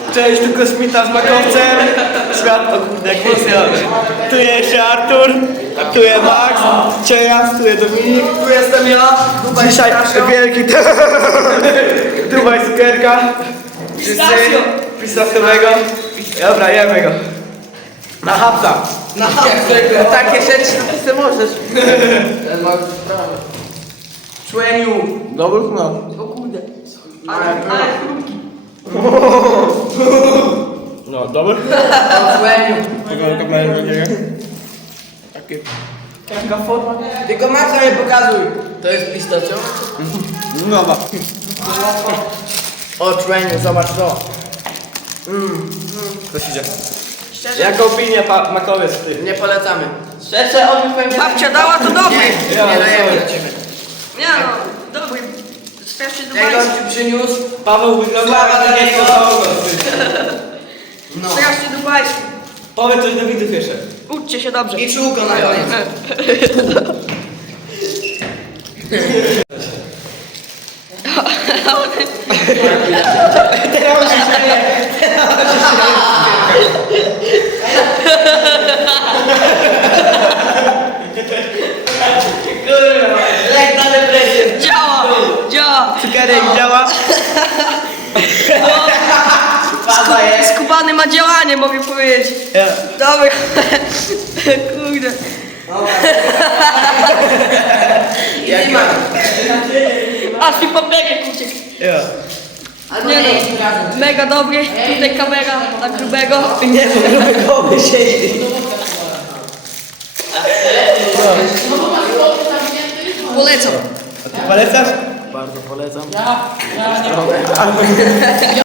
Cześć, tu Kosmita z makowcem. Świat, o kurde, głos jadę. Tu jest Artur, tu jest Max, Czejas, tu jest Dominik. Tu jestem ja. Dzisiaj wielki Dubaj cukierka. Pistacjowego. Dobra, jemy go. Na hapsa. No, takie rzeczy to ty możesz. Ten ma sprawę. Człeniu. Dobry smak. O kurde. Ale chrupki. No, dobry. O człeniu. Tego kamery nie. Takie. Taka forma. Tylko Maxa nie pokazuj. To jest pistacjo? No, ma. O człeniu, zobacz to. Co się dzieje? Jaka opinia makowiec ty? Nie polecamy. Szczerze, on już powiem... Babcia dała, to dobry. Nie, Ja, nie dajemy sorry. dla ciebie. Nie no, dobry. Strasznie Tego dubajski. ci przyniósł. Paweł wygląda Sława jak dla nie niego. No. Strasznie dubajski. Powiedz coś do widzów jeszcze. Uczcie się dobrze. I czółko na koniec. Lek na depresję. Działa, działa. Cukierek działa. Faza jest. Skubany ma działanie, mogę powiedzieć. Dobry. Kurde. Jak ma. Aż mi papierek uciekł. Albo Nie nie, no, mega dobry. Tutaj kamera na grubego. Nie, to gruby goły siedzi. Polecam. A ty polecasz? Bardzo polecam.